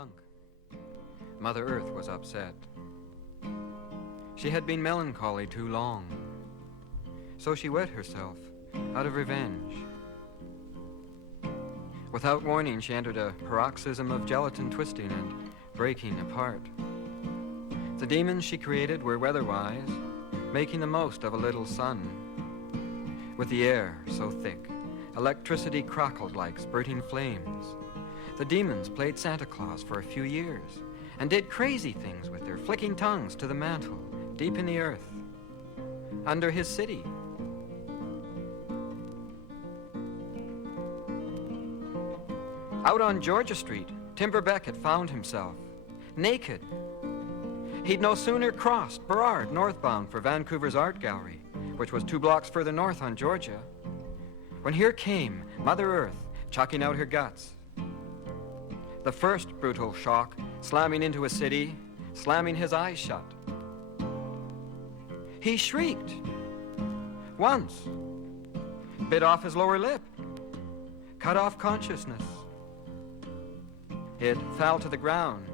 clunk. Mother Earth was upset. She had been melancholy too long, so she wet herself out of revenge. Without warning, she entered a paroxysm of gelatin twisting and breaking apart. The demons she created were weatherwise, making the most of a little sun. With the air so thick, electricity crackled like spurting flames. The demons played Santa Claus for a few years and did crazy things with their flicking tongues to the mantle, deep in the earth, under his city. Out on Georgia Street, Timber Beck had found himself, naked. He'd no sooner crossed Burrard northbound for Vancouver's art gallery, which was 2 blocks further north on Georgia, when here came Mother Earth, chucking out her guts. The first brutal shock, slamming into a city, slamming his eyes shut. He shrieked. Once. Bit off his lower lip. Cut off consciousness. It fell to the ground.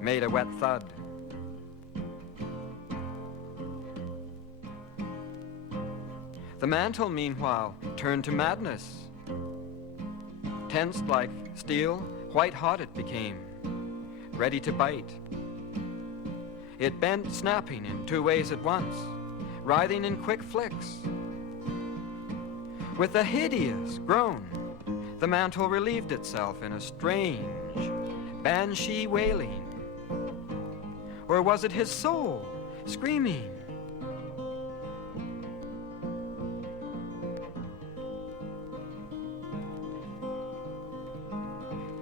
Made a wet thud. The mantle, meanwhile, turned to madness. Tensed like steel, white-hot it became, ready to bite. It bent, snapping in 2 ways at once, writhing in quick flicks. With a hideous groan, the mantle relieved itself in a strange, banshee wailing. Or was it his soul screaming?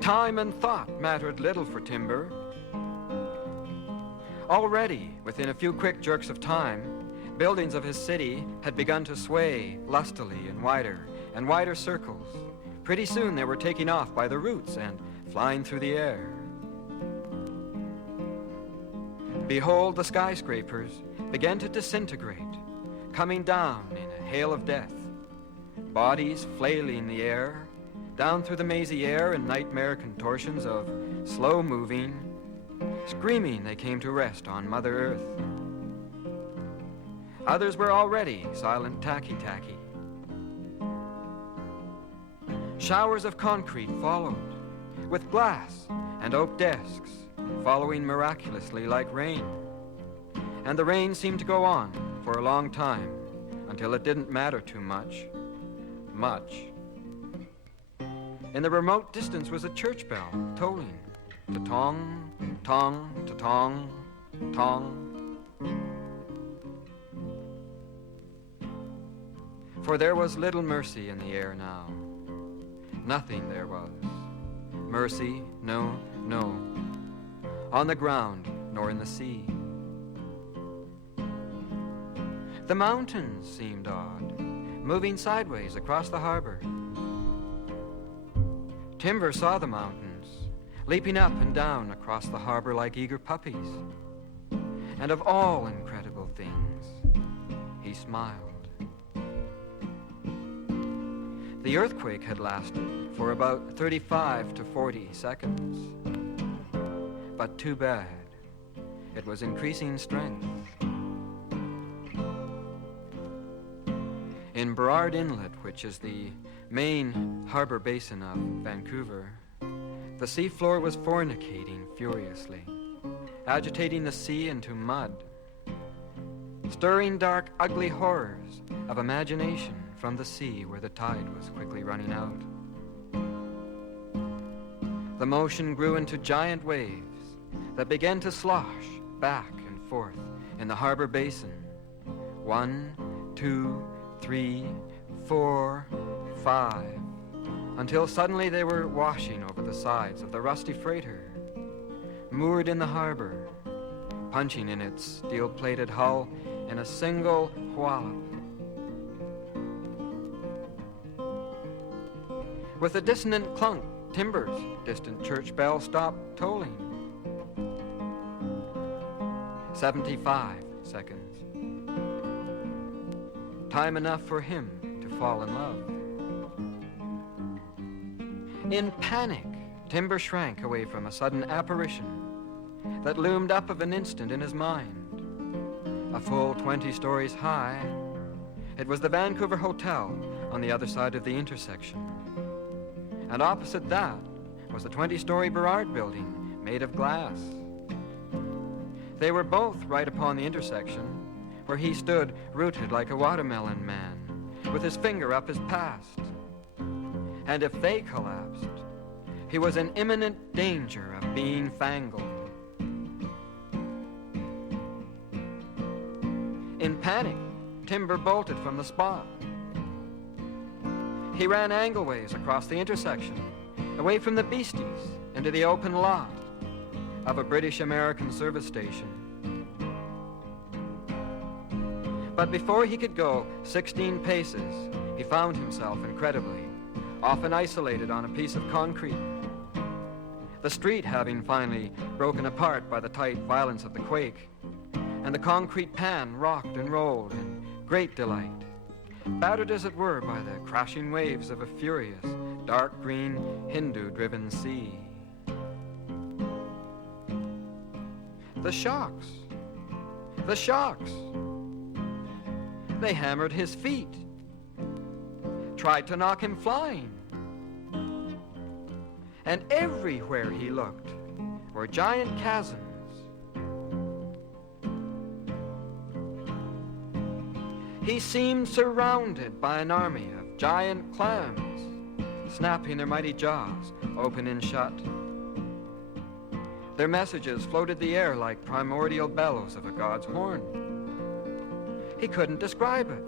Time and thought mattered little for Timber. Already, within a few quick jerks of time, buildings of his city had begun to sway lustily in wider and wider circles. Pretty soon they were taking off by the roots and flying through the air. Behold, the skyscrapers began to disintegrate, coming down in a hail of death. Bodies flailing the air, down through the mazy air in nightmare contortions of slow-moving. Screaming, they came to rest on Mother Earth. Others were already silent tacky-tacky. Showers of concrete followed, with glass and oak desks following miraculously like rain. And the rain seemed to go on for a long time, until it didn't matter too much. In the remote distance was a church bell, tolling. Ta-tong, tong, ta-tong, tong. For there was little mercy in the air now. Nothing there was. Mercy, no, no. On the ground, nor in the sea. The mountains seemed odd, moving sideways across the harbor. Timber saw the mountains, leaping up and down across the harbor like eager puppies. And of all incredible things, he smiled. The earthquake had lasted for about 35 to 40 seconds. But too bad. It was increasing strength. In Burrard Inlet, which is the main harbor basin of Vancouver, the seafloor was fornicating furiously, agitating the sea into mud, stirring dark, ugly horrors of imagination from the sea where the tide was quickly running out. The motion grew into giant waves that began to slosh back and forth in the harbor basin. 1, 2, 3, 4, 5, until suddenly they were washing over the sides of the rusty freighter, moored in the harbor, punching in its steel-plated hull in a single wallop. With a dissonant clunk, Timber's distant church bell stopped tolling. 75 seconds. Time enough for him to fall in love. In panic, Timber shrank away from a sudden apparition that loomed up of an instant in his mind. A full 20 stories high, it was the Vancouver Hotel on the other side of the intersection. And opposite that was the 20-story Burrard building made of glass. They were both right upon the intersection, where he stood rooted like a watermelon man, with his finger up his past. And if they collapsed, he was in imminent danger of being fangled. In panic, Timber bolted from the spot. He ran angleways across the intersection, away from the beasties, into the open lot of a British-American service station. But before he could go 16 paces, he found himself, incredibly, often isolated on a piece of concrete. The street having finally broken apart by the tight violence of the quake, and the concrete pan rocked and rolled in great delight, battered as it were by the crashing waves of a furious, dark green, Hindu-driven sea. The shocks! The shocks! They hammered his feet, tried to knock him flying. And everywhere he looked were giant chasms. He seemed surrounded by an army of giant clams, snapping their mighty jaws open and shut. Their messages floated the air like primordial bellows of a god's horn. He couldn't describe it,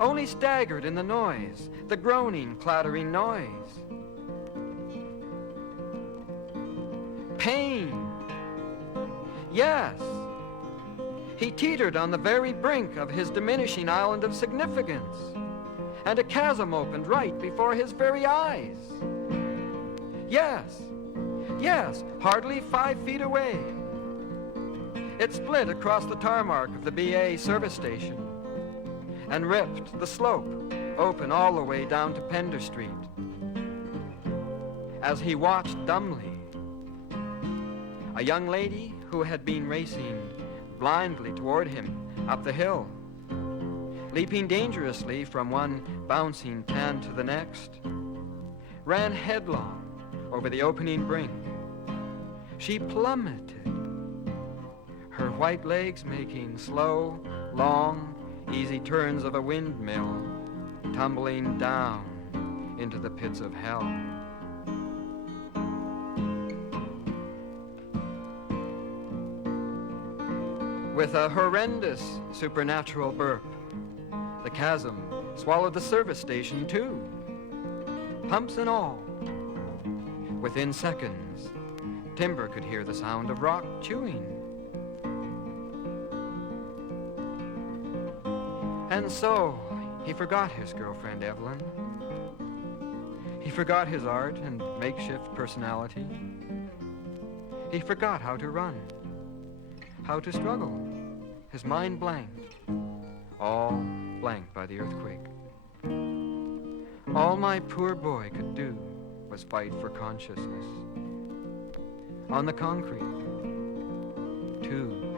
only staggered in the noise, the groaning, clattering noise. Pain. Yes. He teetered on the very brink of his diminishing island of significance, and a chasm opened right before his very eyes. Yes, yes, hardly 5 feet away. It split across the tarmac of the BA service station and ripped the slope open all the way down to Pender Street. As he watched dumbly, a young lady who had been racing blindly toward him up the hill, leaping dangerously from one bouncing pan to the next, ran headlong over the opening brink. She plummeted, her white legs making slow, long, easy turns of a windmill, tumbling down into the pits of hell. With a horrendous supernatural burp, the chasm swallowed the service station too, pumps and all. Within seconds, Timber could hear the sound of rock chewing. And so, he forgot his girlfriend Evelyn. He forgot his art and makeshift personality. He forgot how to run, how to struggle. His mind blanked, all blanked by the earthquake. All my poor boy could do was fight for consciousness. On the concrete, 2